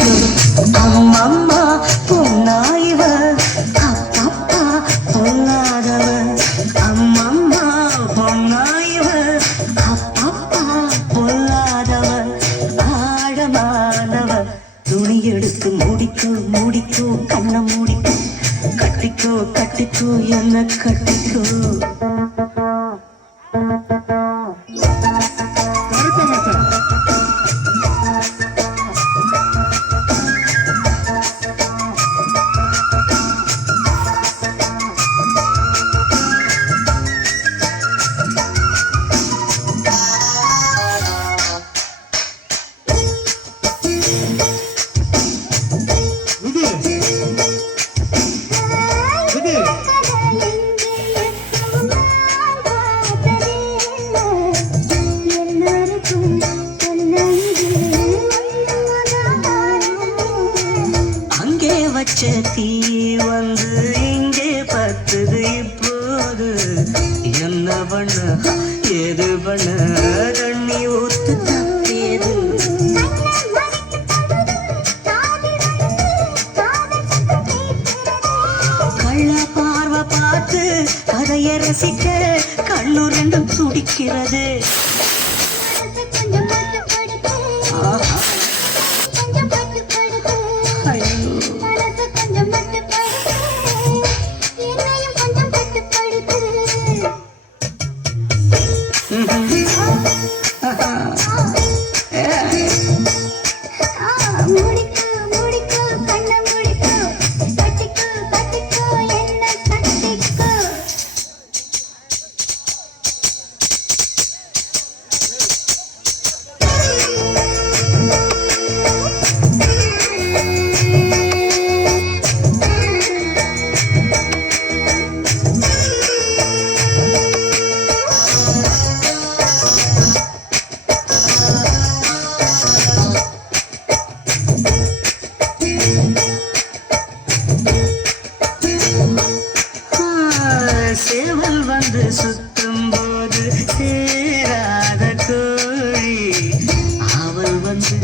முடிக்கும் அம்மம்மா பொன்னாயிவ அப்பப்பா பொல்லாதவ அம்மம்மா பொன்னாயிவ அப்பப்பா பொல்லாதவ ஆழமானவ துணி எடுத்து முடிக்கோ முடிக்கோ கண்ணை மூடிக்கோ கட்டிக்கோ கட்டிக்கோ என்ன கட்டிக்கோ வச்ச தீ வந்து இங்கே பத்துது இப்போது என்ன பண்ண ஏது பண்ண தண்ணி ஊத்து தப்பேது கள்ள பார்வை பார்த்து கதைய ரசிக்க கண்ணு ரெண்டும் துடிக்கிறது சேவல் வந்து சுத்தும் போது சேராத கோழி அவள் வந்து